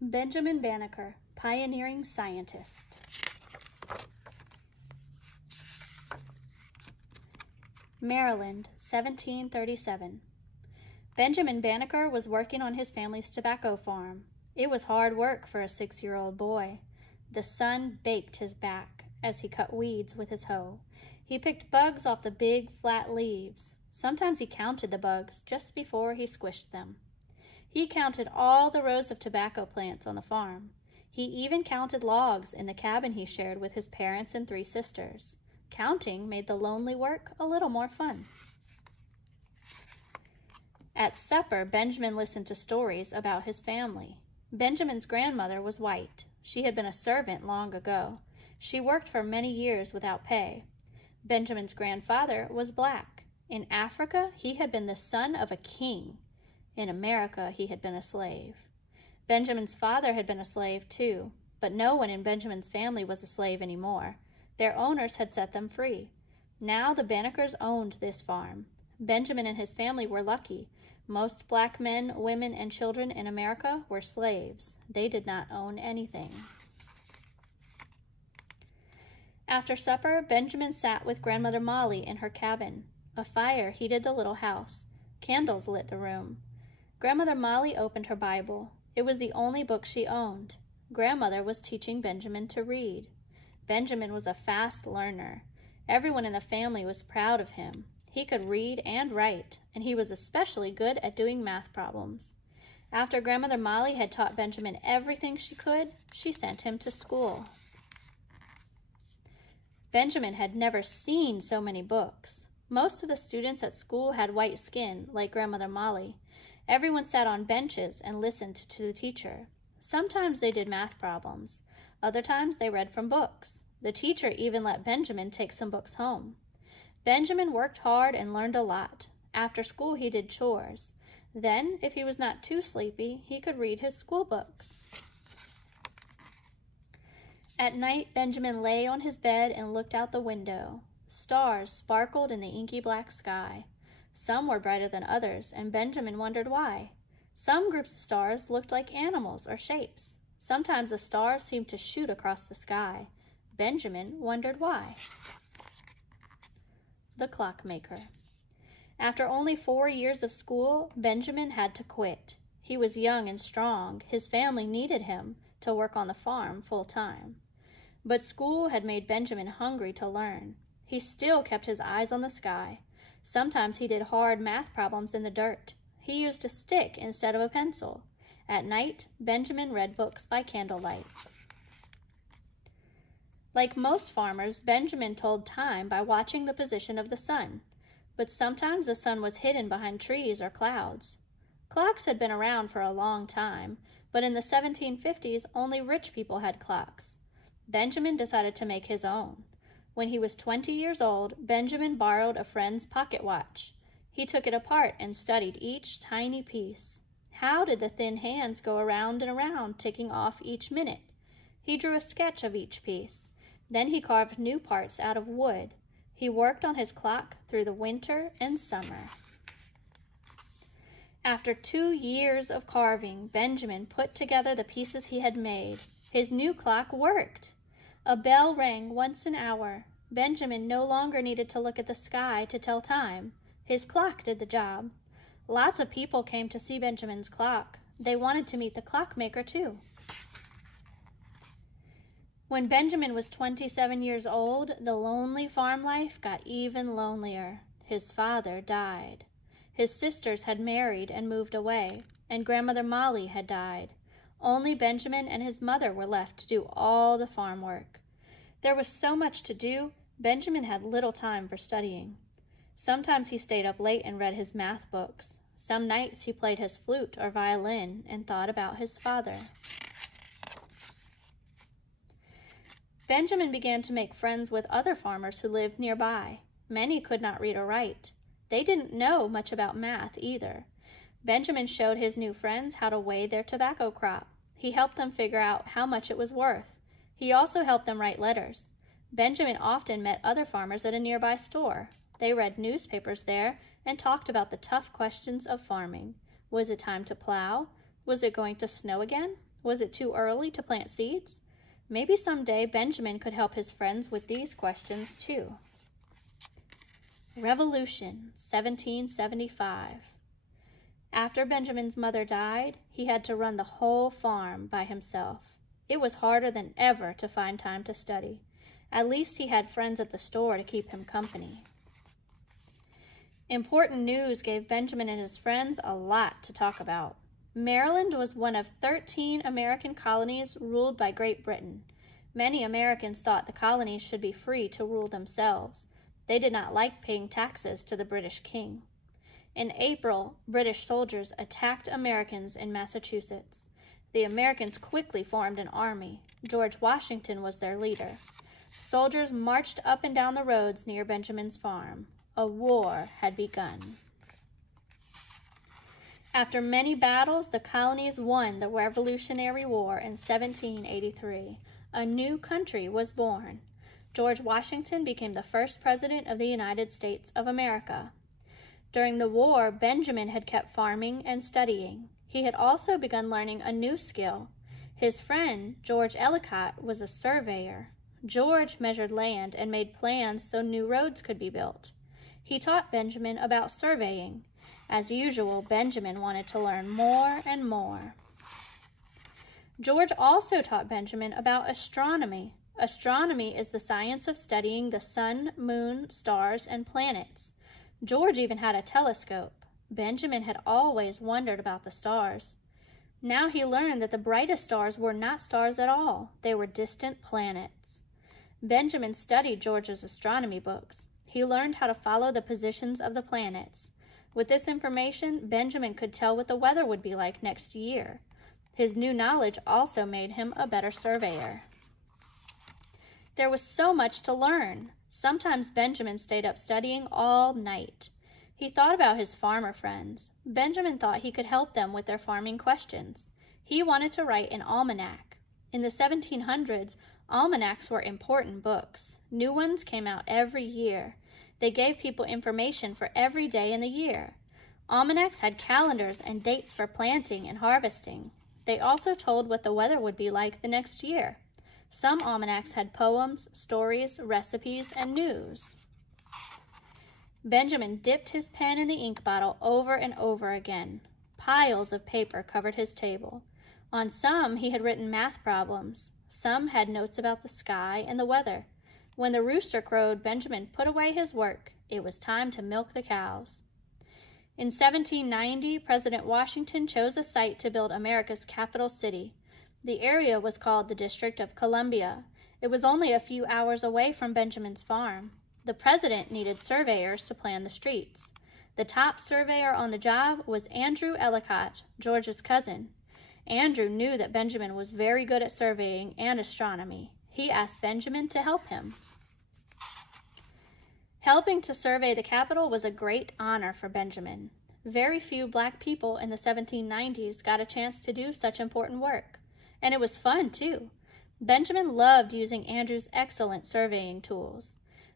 Benjamin Banneker, pioneering scientist. Maryland, 1737. Benjamin Banneker was working on his family's tobacco farm. It was hard work for a 6-year-old boy. The sun baked his back as he cut weeds with his hoe. He picked bugs off the big, flat leaves. Sometimes he counted the bugs just before he squished them. He counted all the rows of tobacco plants on the farm. He even counted logs in the cabin he shared with his parents and 3 sisters. Counting made the lonely work a little more fun. At supper, Benjamin listened to stories about his family. Benjamin's grandmother was white. She had been a servant long ago. She worked for many years without pay. Benjamin's grandfather was black. In Africa, he had been the son of a king. In America, he had been a slave. Benjamin's father had been a slave too, but no one in Benjamin's family was a slave anymore. Their owners had set them free. Now the Bannekers owned this farm. Benjamin and his family were lucky. Most black men, women, and children in America were slaves. They did not own anything. After supper, Benjamin sat with Grandmother Molly in her cabin. A fire heated the little house. Candles lit the room. Grandmother Molly opened her Bible. It was the only book she owned. Grandmother was teaching Benjamin to read. Benjamin was a fast learner. Everyone in the family was proud of him. He could read and write, and he was especially good at doing math problems. After Grandmother Molly had taught Benjamin everything she could, she sent him to school. Benjamin had never seen so many books. Most of the students at school had white skin, like Grandmother Molly. Everyone sat on benches and listened to the teacher. Sometimes they did math problems. Other times they read from books. The teacher even let Benjamin take some books home. Benjamin worked hard and learned a lot. After school he did chores. Then, if he was not too sleepy, he could read his school books. At night, Benjamin lay on his bed and looked out the window. Stars sparkled in the inky black sky. Some were brighter than others, and Benjamin wondered why. Some groups of stars looked like animals or shapes. Sometimes a star seemed to shoot across the sky. Benjamin wondered why. The Clockmaker. After only 4 years of school, Benjamin had to quit. He was young and strong. His family needed him to work on the farm full-time. But school had made Benjamin hungry to learn. He still kept his eyes on the sky. Sometimes he did hard math problems in the dirt. He used a stick instead of a pencil. At night, Benjamin read books by candlelight. Like most farmers, Benjamin told time by watching the position of the sun. But sometimes the sun was hidden behind trees or clouds. Clocks had been around for a long time, but in the 1750s, only rich people had clocks. Benjamin decided to make his own. When he was 20 years old, Benjamin borrowed a friend's pocket watch. He took it apart and studied each tiny piece. How did the thin hands go around and around, ticking off each minute? He drew a sketch of each piece. Then he carved new parts out of wood. He worked on his clock through the winter and summer. After 2 years of carving, Benjamin put together the pieces he had made. His new clock worked. A bell rang once an hour. Benjamin no longer needed to look at the sky to tell time. His clock did the job. Lots of people came to see Benjamin's clock. They wanted to meet the clockmaker too. When Benjamin was 27 years old, the lonely farm life got even lonelier. His father died. His sisters had married and moved away, and Grandmother Molly had died. Only Benjamin and his mother were left to do all the farm work. There was so much to do, Benjamin had little time for studying. Sometimes he stayed up late and read his math books. Some nights he played his flute or violin and thought about his father. Benjamin began to make friends with other farmers who lived nearby. Many could not read or write. They didn't know much about math either. Benjamin showed his new friends how to weigh their tobacco crop. He helped them figure out how much it was worth. He also helped them write letters. Benjamin often met other farmers at a nearby store. They read newspapers there and talked about the tough questions of farming. Was it time to plow? Was it going to snow again? Was it too early to plant seeds? Maybe someday Benjamin could help his friends with these questions too. Revolution, 1775. After Benjamin's mother died, he had to run the whole farm by himself. It was harder than ever to find time to study. At least he had friends at the store to keep him company. Important news gave Benjamin and his friends a lot to talk about. Maryland was one of 13 American colonies ruled by Great Britain. Many Americans thought the colonies should be free to rule themselves. They did not like paying taxes to the British king. In April, British soldiers attacked Americans in Massachusetts. The Americans quickly formed an army. George Washington was their leader. Soldiers marched up and down the roads near Benjamin's farm. A war had begun. After many battles, the colonies won the Revolutionary War in 1783. A new country was born. George Washington became the first president of the United States of America. During the war, Benjamin had kept farming and studying. He had also begun learning a new skill. His friend, George Ellicott, was a surveyor. George measured land and made plans so new roads could be built. He taught Benjamin about surveying. As usual, Benjamin wanted to learn more and more. George also taught Benjamin about astronomy. Astronomy is the science of studying the sun, moon, stars, and planets. George even had a telescope. Benjamin had always wondered about the stars. Now he learned that the brightest stars were not stars at all. They were distant planets. Benjamin studied George's astronomy books. He learned how to follow the positions of the planets. With this information, Benjamin could tell what the weather would be like next year. His new knowledge also made him a better surveyor. There was so much to learn. Sometimes Benjamin stayed up studying all night. He thought about his farmer friends. Benjamin thought he could help them with their farming questions. He wanted to write an almanac. In the 1700s, almanacs were important books. New ones came out every year. They gave people information for every day in the year. Almanacs had calendars and dates for planting and harvesting. They also told what the weather would be like the next year. Some almanacs had poems, stories, recipes, and news. Benjamin dipped his pen in the ink bottle over and over again. Piles of paper covered his table. On some, he had written math problems. Some had notes about the sky and the weather. When the rooster crowed, Benjamin put away his work. It was time to milk the cows. In 1790, President Washington chose a site to build America's capital city. The area was called the District of Columbia. It was only a few hours away from Benjamin's farm. The president needed surveyors to plan the streets. The top surveyor on the job was Andrew Ellicott, George's cousin. Andrew knew that Benjamin was very good at surveying and astronomy. He asked Benjamin to help him. Helping to survey the capital was a great honor for Benjamin. Very few black people in the 1790s got a chance to do such important work. And it was fun, too. Benjamin loved using Andrew's excellent surveying tools.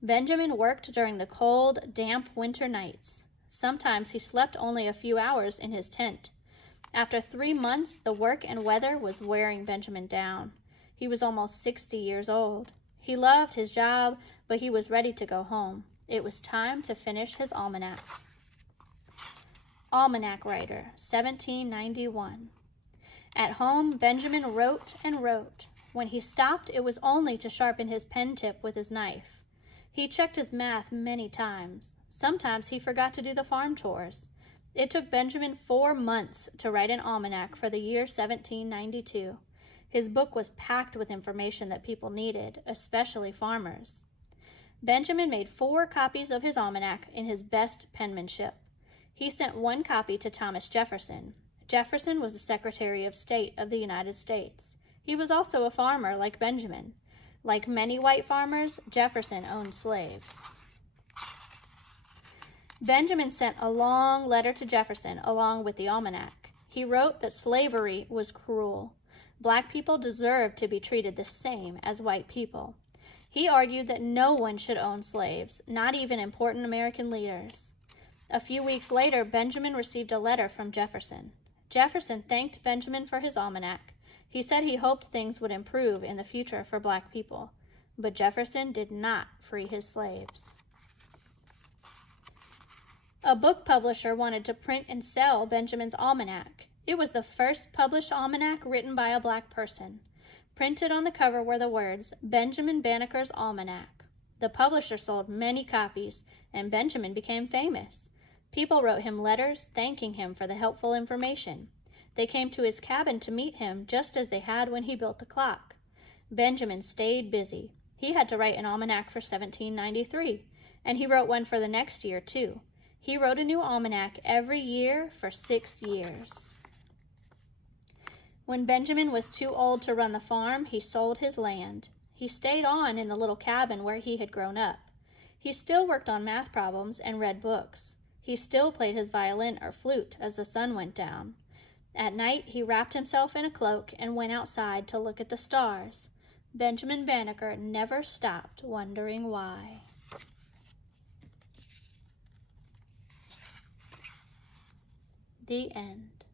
Benjamin worked during the cold, damp winter nights. Sometimes he slept only a few hours in his tent. After 3 months, the work and weather was wearing Benjamin down. He was almost 60 years old. He loved his job, but he was ready to go home. It was time to finish his almanac. Almanac Writer, 1791. At home, Benjamin wrote and wrote. When he stopped, it was only to sharpen his pen tip with his knife. He checked his math many times. Sometimes he forgot to do the farm chores. It took Benjamin 4 months to write an almanac for the year 1792. His book was packed with information that people needed, especially farmers. Benjamin made 4 copies of his almanac in his best penmanship. He sent 1 copy to Thomas Jefferson. Jefferson was the Secretary of State of the United States. He was also a farmer like Benjamin. Like many white farmers, Jefferson owned slaves. Benjamin sent a long letter to Jefferson along with the almanac. He wrote that slavery was cruel. Black people deserved to be treated the same as white people. He argued that no one should own slaves, not even important American leaders. A few weeks later, Benjamin received a letter from Jefferson. Jefferson thanked Benjamin for his almanac. He said he hoped things would improve in the future for black people, but Jefferson did not free his slaves. A book publisher wanted to print and sell Benjamin's almanac. It was the first published almanac written by a black person. Printed on the cover were the words, "Benjamin Banneker's Almanac." The publisher sold many copies, and Benjamin became famous. People wrote him letters thanking him for the helpful information. They came to his cabin to meet him, just as they had when he built the clock. Benjamin stayed busy. He had to write an almanac for 1793, and he wrote one for the next year, too. He wrote a new almanac every year for 6 years. When Benjamin was too old to run the farm, he sold his land. He stayed on in the little cabin where he had grown up. He still worked on math problems and read books. He still played his violin or flute as the sun went down. At night, he wrapped himself in a cloak and went outside to look at the stars. Benjamin Banneker never stopped wondering why. The end.